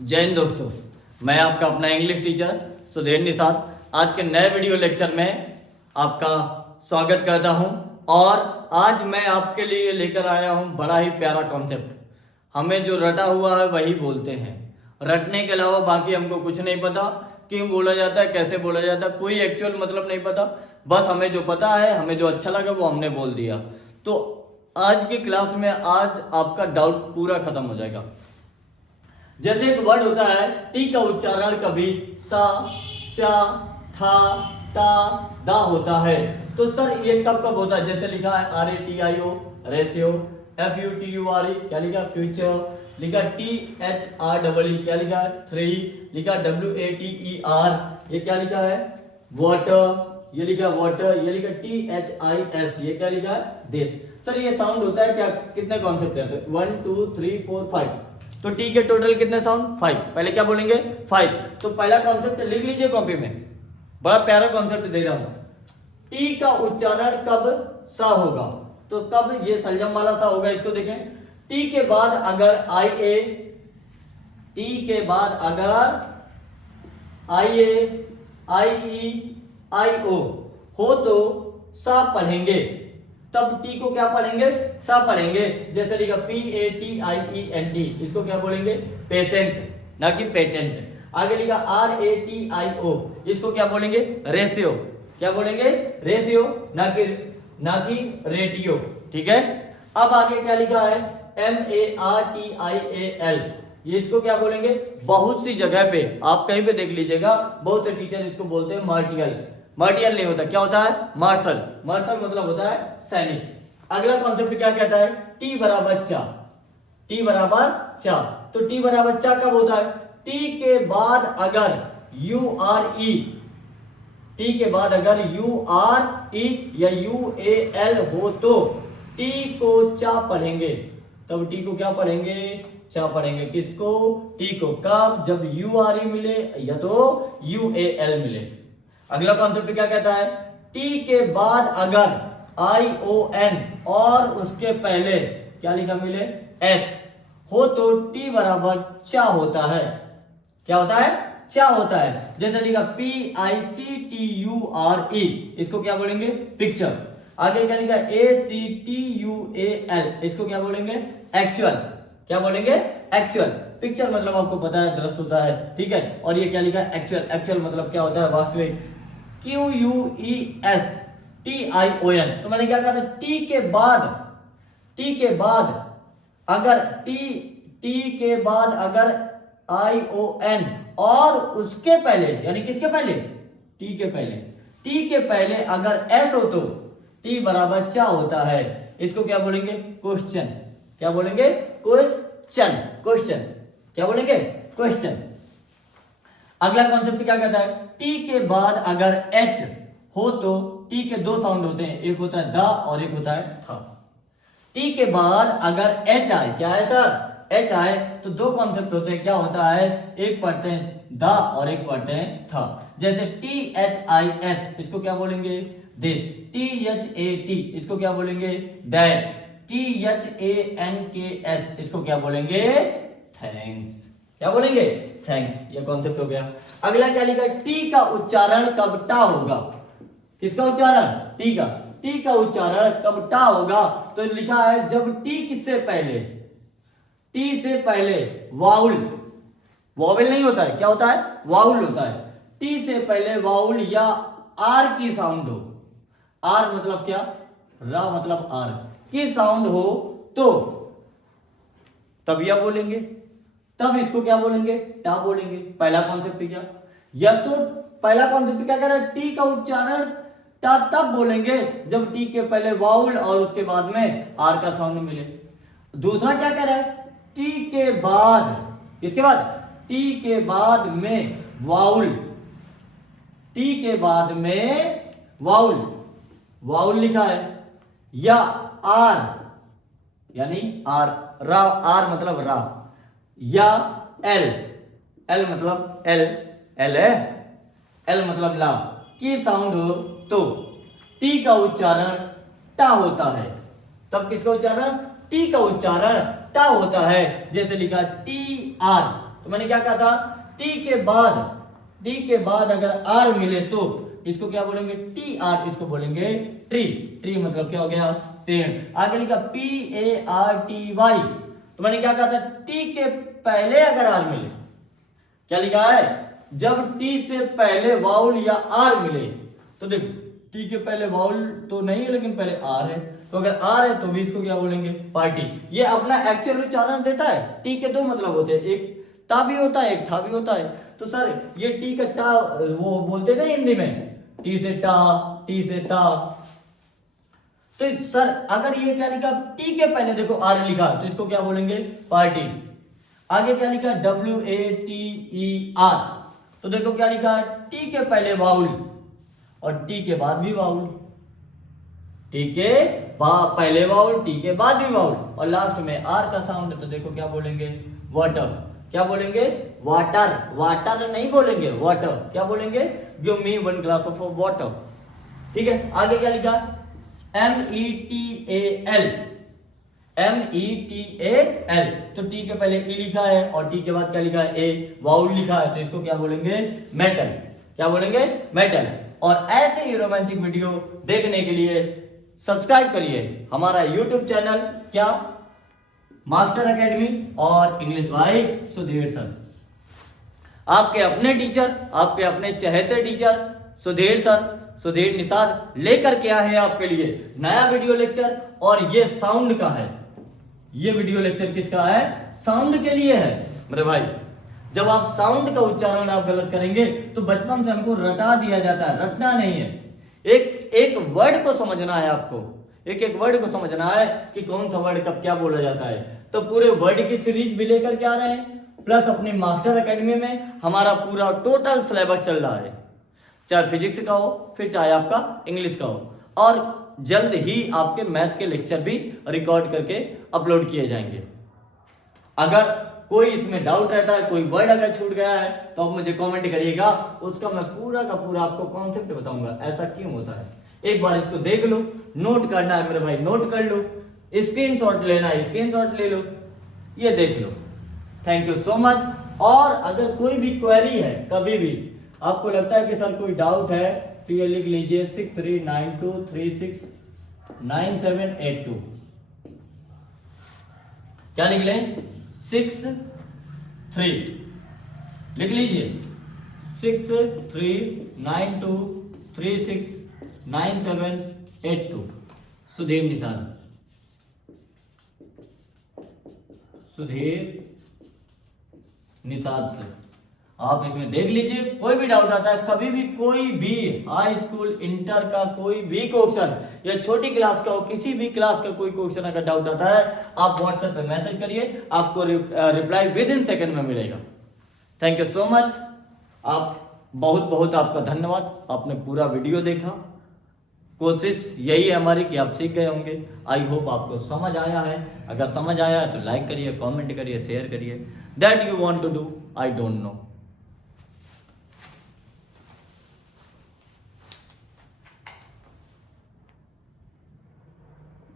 जय हिंद दोस्तों, मैं आपका अपना इंग्लिश टीचर सुधीर निषाद आज के नए वीडियो लेक्चर में आपका स्वागत करता हूं। और आज मैं आपके लिए लेकर आया हूं बड़ा ही प्यारा कॉन्सेप्ट। हमें जो रटा हुआ है वही बोलते हैं, रटने के अलावा बाकी हमको कुछ नहीं पता। क्यों बोला जाता है, कैसे बोला जाता है, कोई एक्चुअल मतलब नहीं पता। बस हमें जो पता है, हमें जो अच्छा लगा वो हमने बोल दिया। तो आज की क्लास में आज आपका डाउट पूरा खत्म हो जाएगा। जैसे एक वर्ड होता है, टी का उच्चारण कभी सा, चा, था, टा, दा होता है। तो सर ये कब कब होता है? जैसे लिखा है RATIO रेशियो, FUTURE क्या लिखा? फ्यूचर लिखा, THREE क्या लिखा है? थ्री लिखा, WATER ये क्या लिखा है? वाटर ये लिखा, वाटर ये लिखा, THIS ये क्या लिखा है? दिस। सर ये साउंड होता है क्या? कितने कॉन्सेप्ट है? 1 2 3 4 5। तो टी के टोटल कितने साउंड? 5। पहले क्या बोलेंगे? 5। तो पहला कॉन्सेप्ट लिख लीजिए कॉपी में, बड़ा प्यारा कॉन्सेप्ट दे रहा हूं। टी का उच्चारण कब सा होगा? तो कब ये संयम वाला सा होगा, इसको देखें। टी के बाद अगर IA, टी के बाद अगर IA, IE, IO हो तो सा पढ़ेंगे, तब टी को क्या पढ़ेंगे? सा पढ़ेंगे। जैसे लिखा PATIENT, इसको क्या बोलेंगे? पेशेंट, ना कि पेटेंट। आगे लिखा RATIO, इसको क्या बोलेंगे? रेशियो। क्या बोलेंगे? रेशियो, ना कि रेटियो। ठीक है। अब आगे क्या लिखा है? MARTIAL, ये इसको क्या बोलेंगे? बहुत सी जगह पे आप कहीं पे देख लीजिएगा, बहुत से टीचर इसको बोलते हैं मार्टियल। मार्टियल नहीं होता, क्या होता है? मार्शल। मार्शल मतलब होता है सैनिक। अगला कॉन्सेप्ट क्या कहता है? टी बराबर चा। टी बराबर चा। तो टी बराबर चा कब होता है? टी के बाद अगर URE, टी के बाद अगर URE या UAL हो तो टी को चा पढ़ेंगे। तब टी को क्या पढ़ेंगे? चा पढ़ेंगे। किसको? टी को। कब? जब URE मिले या तो UAL मिले। अगला कॉन्सेप्ट क्या कहता है? टी के बाद अगर ION और उसके पहले क्या लिखा मिले? S हो तो टी बराबर चा होता है। क्या होता है? चा होता है। जैसे लिखा PICTURE, इसको क्या बोलेंगे? पिक्चर। आगे क्या लिखा? ACTUAL, इसको क्या बोलेंगे? एक्चुअल। क्या बोलेंगे? एक्चुअल। पिक्चर मतलब आपको पता है दृश्य होता है, ठीक है। और ये क्या लिखा? एक्चुअल। एक्चुअल मतलब क्या होता है? वास्तविक। QUESTION। तो मैंने क्या कहा था? टी के बाद अगर टी के बाद अगर ION और उसके पहले, यानी किसके पहले? टी के पहले। टी के पहले अगर S हो तो टी बराबर चा होता है। इसको क्या बोलेंगे? क्वेश्चन। क्या बोलेंगे? क्वेश्चन। क्वेश्चन। क्या बोलेंगे? क्वेश्चन। अगला कॉन्सेप्ट क्या कहता है? टी के बाद अगर H हो तो टी के दो साउंड होते हैं, एक होता है द और एक होता है था। टी के बाद अगर H आए, क्या है सर? H आए तो दो कॉन्सेप्ट होते हैं। क्या होता है? एक पढ़ते हैं द और एक पढ़ते हैं था। जैसे THIS, इसको क्या बोलेंगे? दिस। THAT, इसको क्या बोलेंगे? दैट। THANKS, इसको क्या बोलेंगे? थैंक्स। क्या बोलेंगे? थैंक्स। ये कॉन्सेप्ट हो गया। अगला क्या लिखा? टी का उच्चारण कब टा होगा? किसका उच्चारण? टी का। टी का उच्चारण कब टा होगा? तो लिखा है जब टी किससे पहले? टी से पहले वाउल, वॉवेल नहीं होता है, क्या होता है? वाउल होता है। टी से पहले वाउल या आर की साउंड हो। आर मतलब क्या? रा मतलब आर की साउंड हो तो तब यह बोलेंगे, तब इसको क्या बोलेंगे? टा बोलेंगे। पहला कॉन्सेप्ट क्या? या तो पहला कॉन्सेप्ट क्या कह रहा है? टी का उच्चारण टा तब बोलेंगे जब टी के पहले वाउल और उसके बाद में आर का साउंड मिले। दूसरा क्या कह रहा है? टी के बाद, किसके बाद? टी के बाद में वाउल, टी के बाद में वाउल, वाउल लिखा है, या आर, यानी आर, रा, आर मतलब रा, या एल, एल मतलब एल, एल है, एल मतलब ला की साउंड हो तो टी का उच्चारण टा होता है। तब किसका उच्चारण, टी का उच्चारण टा होता है। जैसे लिखा टी आर, तो मैंने क्या कहा था, टी के बाद अगर आर मिले तो इसको क्या बोलेंगे, टी आर, इसको बोलेंगे ट्री। ट्री मतलब क्या हो गया, पेड़। आगे लिखा P A R T Y, तो मैंने क्या कहा था, टी के पहले अगर आर मिले, क्या लिखा है, जब टी से पहले वाउल या आर मिले, तो देख टी के पहले वाउल तो नहीं है लेकिन पहले आर है, तो अगर आर है तो भी इसको क्या बोलेंगे, पार्टी। ये अपना एक्चुअल उच्चारण देता है। टी के दो मतलब होते हैं, एक ता भी होता है, एक था भी होता है। तो सर ये टी का टा वो बोलते ना हिंदी में, टी से टा, टी से ता। तो सर अगर ये क्या लिखा, टी के पहले देखो आर लिखा, तो इसको क्या बोलेंगे, पार्टी। आगे क्या लिखा, WATER, तो देखो क्या लिखा है, टी के पहले वाउल और टी के बाद भी वाउल, टी के पहले वाउल, टी के बाद भी वाउल, और लास्ट में आर का साउंड है, तो देखो क्या बोलेंगे, वाटर। क्या बोलेंगे, वाटर। वाटर नहीं बोलेंगे, वाटर। क्या बोलेंगे, give me 1 glass of water. ठीक है, आगे क्या लिखा, METAL, METAL, तो टी के पहले ई लिखा है और टी के बाद क्या लिखा है, ए, वाउल लिखा है, तो इसको क्या बोलेंगे, मेटल। क्या बोलेंगे, मेटल। और ऐसे ही रोमांटिक वीडियो देखने के लिए सब्सक्राइब करिए हमारा YouTube चैनल, क्या, मास्टर एकेडमी और इंग्लिश बाय सुधीर सर। आपके अपने टीचर, आपके अपने चहेते टीचर सुधीर सर, सुधीर निषाद लेकर के आए हैं आपके लिए नया वीडियो लेक्चर। और ये साउंड का है, ये वीडियो लेक्चर किसका है, साउंड के लिए है मेरे भाई। जब आप साउंड का उच्चारण आप गलत करेंगे तो बचपन से हमको रटा दिया जाता है, रटना नहीं है। एक एक वर्ड को समझना है आपको, एक एक वर्ड को समझना है कि कौन सा वर्ड कब क्या बोला जाता है। तो पूरे वर्ड की सीरीज भी लेकर के आ रहे हैं, प्लस अपनी मास्टर एकेडमी में हमारा पूरा टोटल सिलेबस चल रहा है, चाहे फिजिक्स का हो फिर चाहे आपका इंग्लिश का हो। और जल्द ही आपके मैथ के लेक्चर भी रिकॉर्ड करके अपलोड किए जाएंगे। अगर कोई इसमें डाउट रहता है, कोई वर्ड अगर छूट गया है तो आप मुझे कमेंट करिएगा, उसका मैं पूरा का पूरा आपको कॉन्सेप्ट बताऊंगा, ऐसा क्यों होता है। एक बार इसको देख लो, नोट करना है मेरे भाई, नोट कर लो, स्क्रीनशॉट लेना है, स्क्रीनशॉट ले लो, ये देख लो। Thank you so much. और अगर कोई भी क्वेरी है, कभी भी आपको लगता है कि सर कोई डाउट है, तो ये लिख लीजिए 6392369782। क्या लिख लें, 63 लिख लीजिए, 6392369782। सुधीर निषाद, सुधीर निषाद से आप इसमें देख लीजिए। कोई भी डाउट आता है, कभी भी कोई भी हाई स्कूल इंटर का कोई भी क्वेश्चन या छोटी क्लास का हो, किसी भी क्लास का कोई क्वेश्चन अगर डाउट आता है, आप व्हाट्सएप पे मैसेज करिए, आपको रिप्लाई विद इन सेकंड में मिलेगा। Thank you so much. आप बहुत बहुत आपका धन्यवाद, आपने पूरा वीडियो देखा। कोशिश यही है हमारी कि आप सीख गए होंगे। आई होप आपको समझ आया है। अगर समझ आया है तो लाइक करिए, कमेंट करिए, शेयर करिए। That you want to do, I don't no.